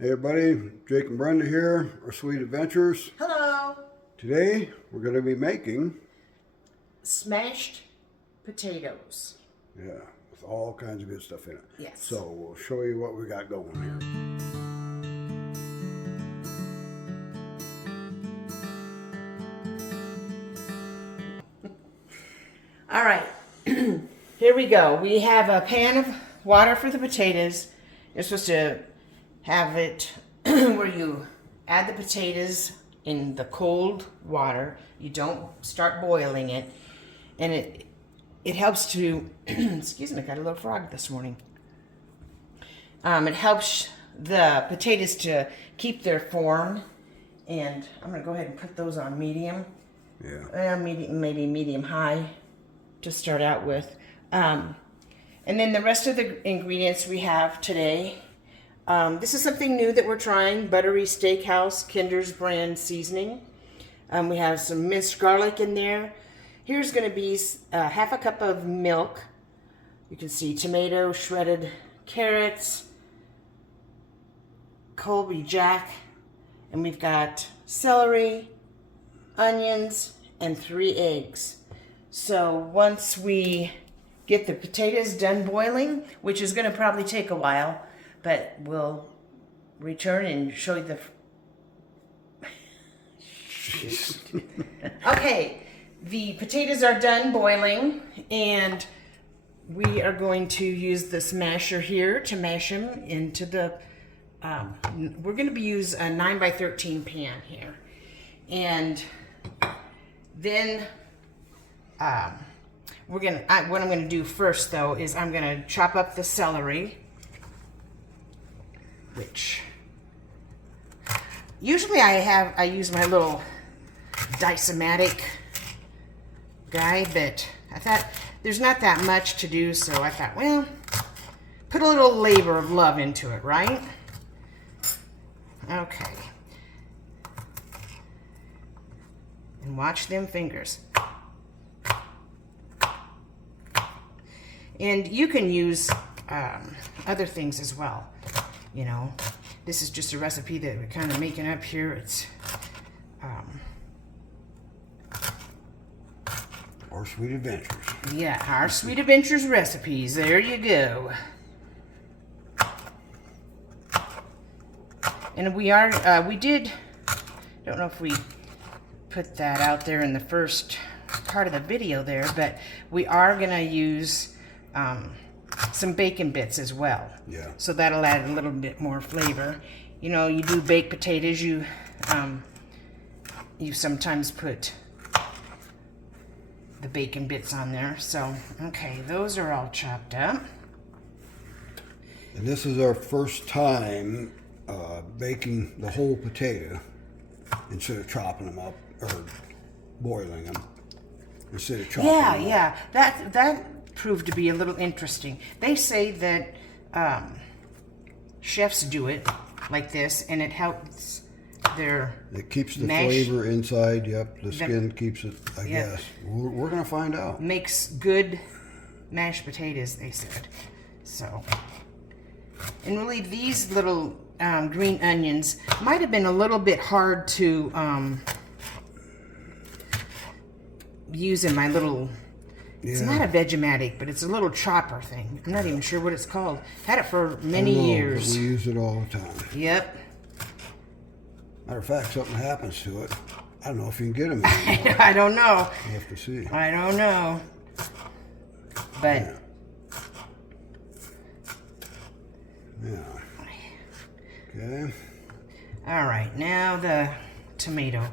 Hey everybody, Jake and Brenda here, our Sweet Adventures. Hello. Today we're going to be making, Smashed potatoes. yeah, with all kinds of good stuff in it. Yes. So we'll show you what we got going here. All right. Here we go. We have a pan of water for the potatoes. You're supposed to have it where you add the potatoes in the cold water. You don't start boiling it. And it helps to, excuse me, I got a little frog this morning. It helps the potatoes to keep their form. And I'm going to go ahead and put those on medium. Yeah. Medium, maybe medium high to start out with. And then the rest of the ingredients we have today. This is something new that we're trying, Buttery Steakhouse Kinder's brand seasoning. We have some minced garlic in there. Here's going to be half a cup of milk. You can see tomato, shredded carrots, Colby Jack, and we've got celery, onions, and 3 eggs. So once we get the potatoes done boiling, which is going to probably take a while, but we'll return and show you the... Okay, the potatoes are done boiling, and we are going to use the smasher here to mash them into the... we're going to use a 9x13 pan here. And then... what I'm going to do first, though, is I'm going to chop up the celery, which usually I use my little Dice-O-Matic guy, but I thought there's not that much to do, so I thought, well, put a little labor of love into it, right? Okay. And watch them fingers. And you can use other things as well. You know, this is just a recipe that we're kind of making up here. It's Our Sweet Adventures. Yeah, our Sweet Adventures recipes. There you go. And we did, don't know if we put that out there in the first part of the video there, but we are going to use some bacon bits as well. Yeah. So that'll add a little bit more flavor. You know, you do baked potatoes, you sometimes put the bacon bits on there. So, okay, those are all chopped up. And this is our first time baking the whole potato instead of chopping them up or boiling them. Instead of chopping them up. Yeah, that proved to be a little interesting. They say that chefs do it like this, and it helps their It keeps the mash, flavor inside. Yep, the skin keeps it. I Yep. guess we're gonna find out. makes good mashed potatoes, they said. So, and really these little green onions might have been a little bit hard to use in my little... It's not a Vegematic, but it's a little chopper thing. I'm not even sure what it's called. Had it for many years. We use it all the time. Yep. Matter of fact, something happens to it. I don't know if you can get them anymore. I don't know. We'll have to see. I don't know. But Yeah. Okay. all right, now the tomato.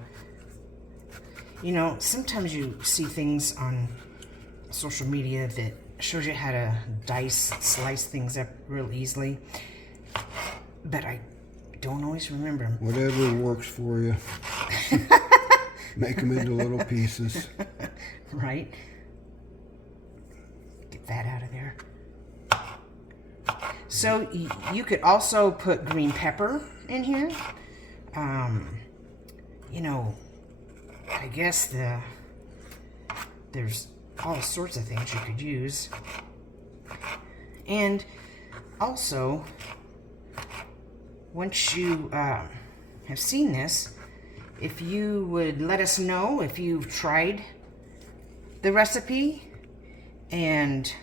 You know, sometimes you see things on social media that shows you how to slice things up real easily, but I don't always remember them. Whatever works for you. Make them into little pieces. Right? Get that out of there. So you could also put green pepper in here. You know, I guess there's all sorts of things you could use. And also, once you have seen this, if you would let us know if you've tried the recipe, and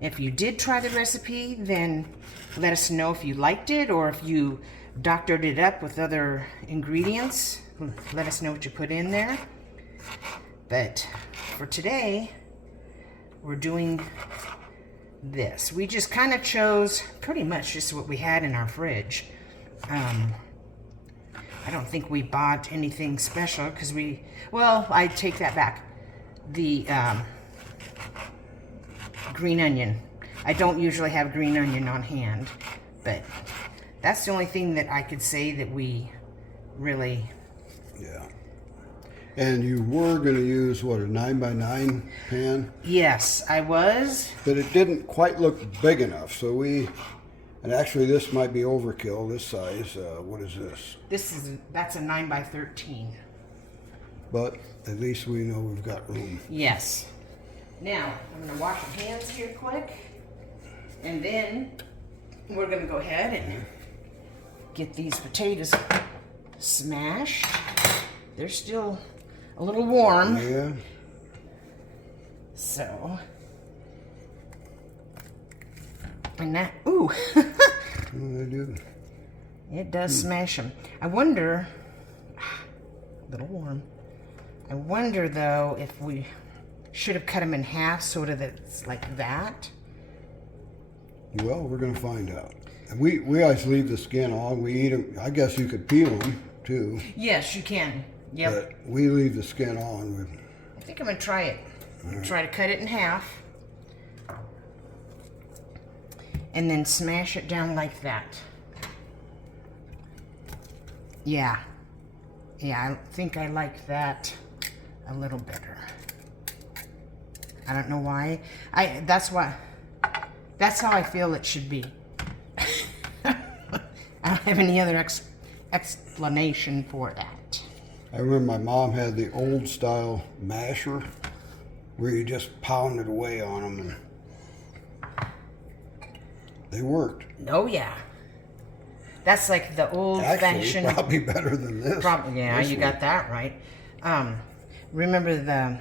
if you did try the recipe, then let us know if you liked it or if you doctored it up with other ingredients. Let us know what you put in there. But for today, we're doing this. We just kind of chose pretty much just what we had in our fridge. I don't think we bought anything special because well, I take that back. The green onion. I don't usually have green onion on hand, but that's the only thing that I could say that we really... Yeah. And you were going to use, what, a 9x9 pan? Yes, I was. But it didn't quite look big enough, so and actually this might be overkill, this size. What is this? That's a 9x13. But at least we know we've got room. Yes. Now, I'm going to wash my hands here quick, and then we're going to go ahead and get these potatoes smashed. They're still a little warm. Yeah. So, and that, ooh. What do they do? It does smash them. I wonder, a little warm. I wonder though if we should have cut them in half so that it's like that. Well, we're going to find out. And we always leave the skin on. We eat them. I guess you could peel them too. Yes, you can. Yep. But we leave the skin on. I think I'm going to try it. Try to cut it in half. And then smash it down like that. Yeah. Yeah, I think I like that a little better. I don't know why. That's how I feel it should be. I don't have any other explanation for that. I remember my mom had the old style masher where you just pounded away on them and they worked. Oh yeah. That's like the old fashioned. Probably better than this. Probably, yeah, this you got that right. Remember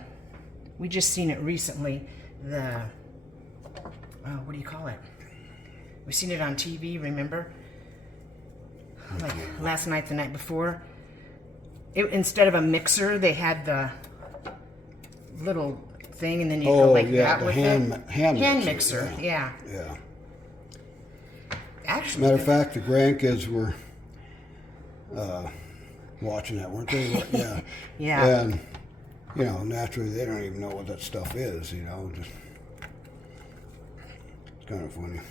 we just seen it recently, what do you call it? We seen it on TV, remember? Like last night, the night before. Instead of a mixer, they had the little thing, and then you go like that with it. Hand mixer, yeah. Yeah. Actually, matter of fact, the grandkids were watching that, weren't they? Yeah. Yeah. And naturally, they don't even know what that stuff is. Just it's kind of funny.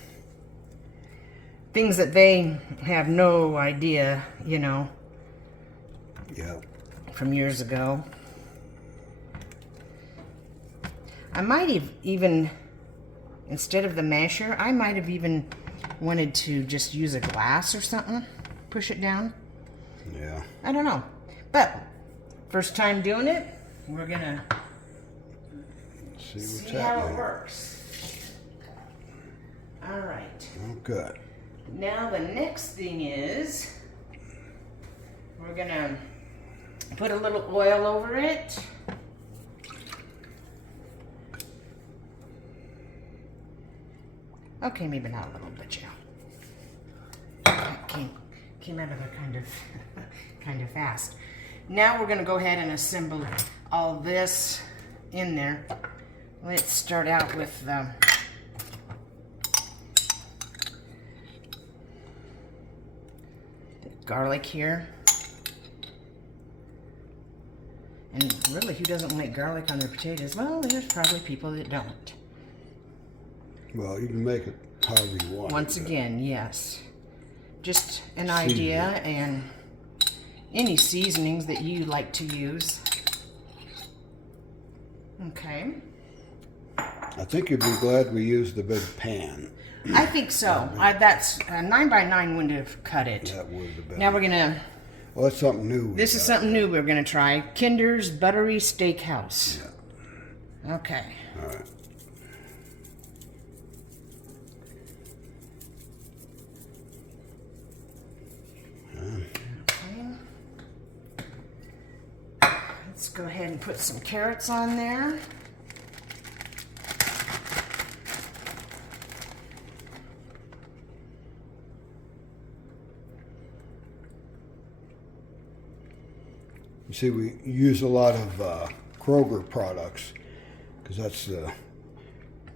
Things that they have no idea, Yeah. from years ago. I might have even, instead of the masher, I might have even wanted to just use a glass or something, push it down. Yeah. I don't know. But first time doing it, we're gonna See how it works. All right. Okay. Now the next thing is we're gonna put a little oil over it. Okay, maybe not a little bit, yeah. Came out of it kind of fast. Now we're gonna go ahead and assemble all this in there. Let's start out with the garlic here. And really, who doesn't like garlic on their potatoes? Well, there's probably people that don't. Well, you can make it however you want. Once again, yes. Just an idea, and any seasonings that you like to use. Okay. I think you'd be glad we used the big pan. I think so. That's 9x9 wouldn't have cut it. That would have been. Now we're gonna. Well, that's something new. This is something new we're gonna try. Kinder's Buttery Steakhouse. Yeah. Okay. All right. Let's go ahead and put some carrots on there. You see, we use a lot of Kroger products because that's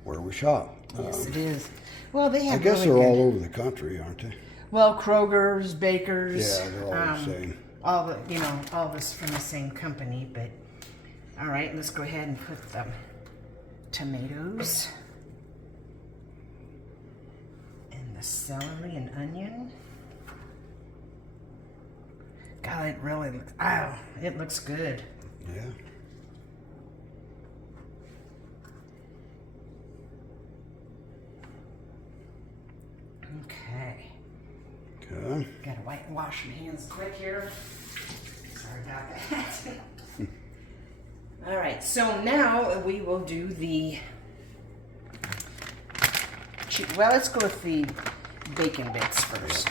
where we shop. Yes, it is. Well, they have. I guess really they're good- all over the country, aren't they? Well, Kroger's, Baker's. Yeah, they're all the same. All the, you know, all of us from the same company, but all right, let's go ahead and put the tomatoes and the celery and onion. God, it really looks, oh, it looks good. Yeah. Okay. Okay. Gotta wash my hands quick here. Sorry about that. All right, so now we will do the, well, let's go with the bacon bits first.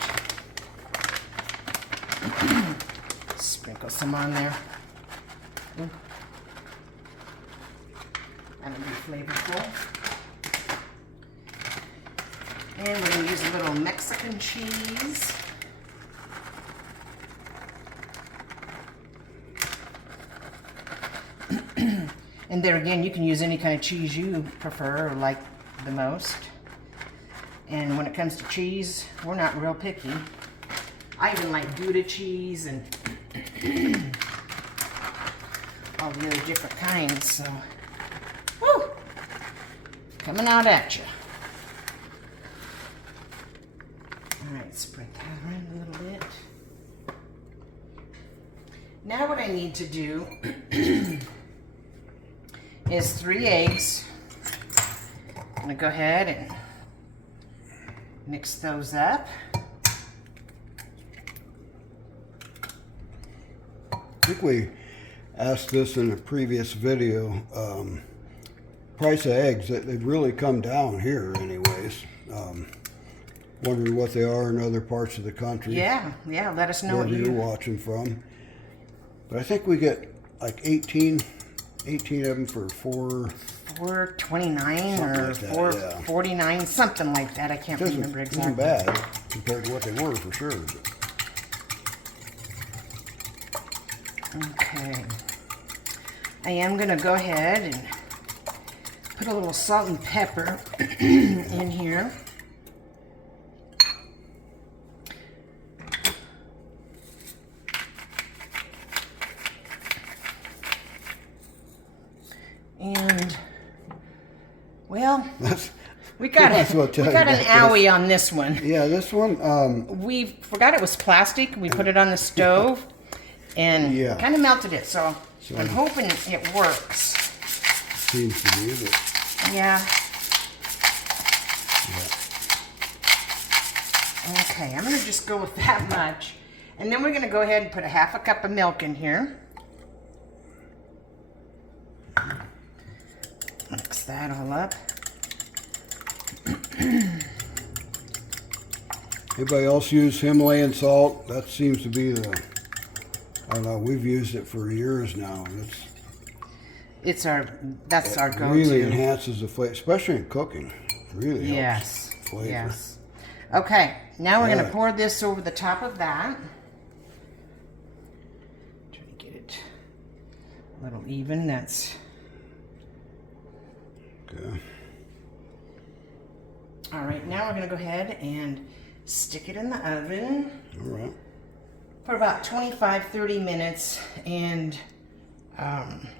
Sprinkle some on there. That'll be flavorful. And we're gonna use a little Mexican cheese. And there again, you can use any kind of cheese you prefer or like the most. And when it comes to cheese, we're not real picky. I even like Gouda cheese and all the other different kinds, so. Woo! Coming out at you. All right, spread that around a little bit. Now what I need to do is 3 eggs. I'm gonna go ahead and mix those up. I think we asked this in a previous video. Price of eggs, they've really come down here anyways. Wondering what they are in other parts of the country. Yeah, let us know what Wherever you're watching from. But I think we get like 18 of them for $4.29 or like that, $4.49, something like that. I can't remember exactly. Isn't bad compared to what they were for sure. Okay. I am going to go ahead and put a little salt and pepper in here. And, well, we got an owie on this one. Yeah, this one. We forgot it was plastic. We put it on the stove and kind of melted it. So I'm hoping it works. Seems to be, but yeah. Okay, I'm going to just go with that much. And then we're going to go ahead and put a half a cup of milk in here. Mix that all up. Anybody else use Himalayan salt? That seems to be the, I don't know, we've used it for years now. That's our go-to. Really enhances the flavor, especially in cooking. Really helps flavor. Yes. Okay, now we're going to pour this over the top of that. Try to get it a little even. That's okay. All right, now we're going to go ahead and stick it in the oven. All right. For about 25-30 minutes, and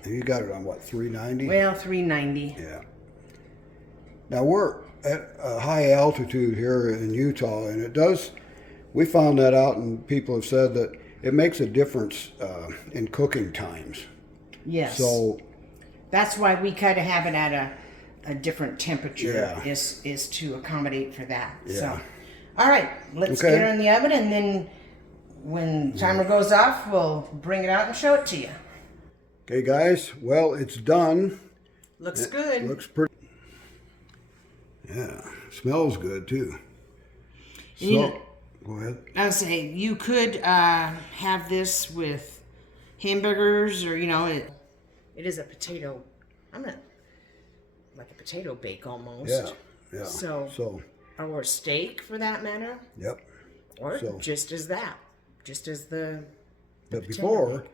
you got it on what, 390? well, 390. Yeah. Now we're at a high altitude here in Utah, and we found that out, and people have said that it makes a difference in cooking times. Yes. So that's why we kind of have it at a different temperature. Yeah. Is to accommodate for that. Yeah. So, all right, let's get it in the oven, and then when the timer goes off, we'll bring it out and show it to you. Okay, guys. Well, it's done. Looks good. Looks pretty. Yeah, smells good too. So, go ahead. I would say you could have this with hamburgers, or it is a potato. Like a potato bake almost. Yeah. So, or steak for that matter, yep. or just as the. But before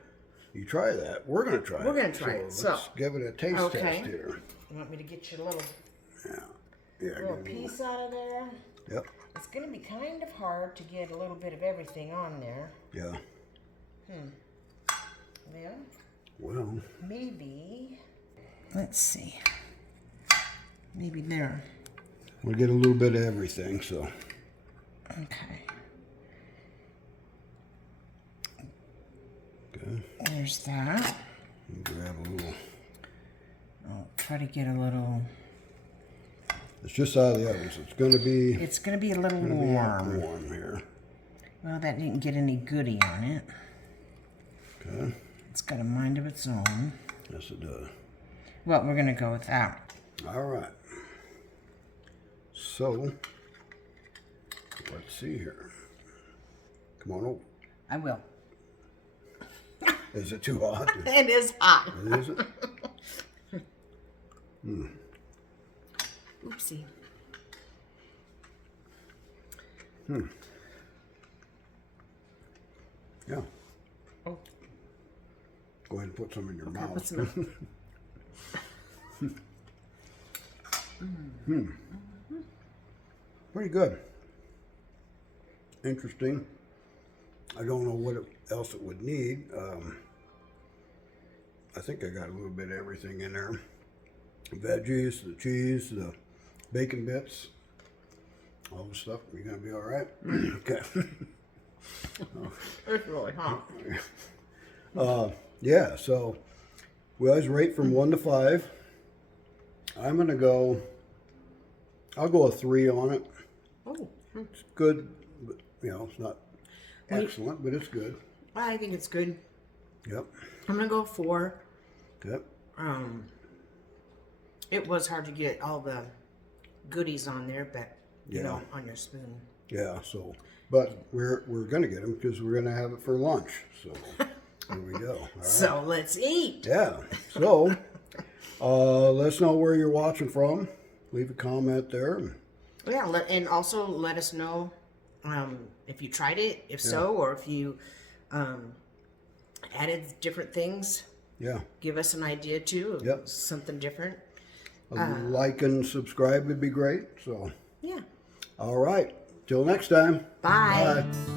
you try that, we're going to try it. We're going to try it. Let's So give it a taste okay. test here. You want me to get you a little Yeah. little piece out of there? Yep. It's going to be kind of hard to get a little bit of everything on there. Yeah. Yeah. Well. Maybe. Let's see. Maybe there. We'll get a little bit of everything, so. Okay. Okay. There's that. Grab a little. I'll try to get a little. It's just out of the ovens. It's going to be. It's going to be a little warm. Warm here. Well, that didn't get any goody on it. Okay. It's got a mind of its own. Yes, it does. Well, we're going to go with that. All right. So, let's see here. Come on over. I will. Is it too hot? It is hot. Is it? Oopsie. Yeah. Oh. Go ahead and put some in your mouth. What's the Pretty good. Interesting. I don't know what else it would need. I think I got a little bit of everything in there. Veggies, the cheese, the bacon bits, all the stuff. You gonna be all right? Okay. It's really hot. Yeah, so we always rate from 1 to 5. I'm gonna go. I'll go a 3 on it. Oh. It's good, but it's not excellent, but it's good. I think it's good. Yep. I'm going to go 4. Yep. It was hard to get all the goodies on there, but on your spoon. Yeah. So, but we're gonna get them because we're gonna have it for lunch. So there we go. All right. So let's eat. Yeah. So let us know where you're watching from. Leave a comment there. Yeah, and also let us know if you tried it, if so, or if you added different things. Yeah. Give us an idea too of Yep. something different. Like and subscribe would be great. So Yeah. all right. Till next time. Bye. Bye.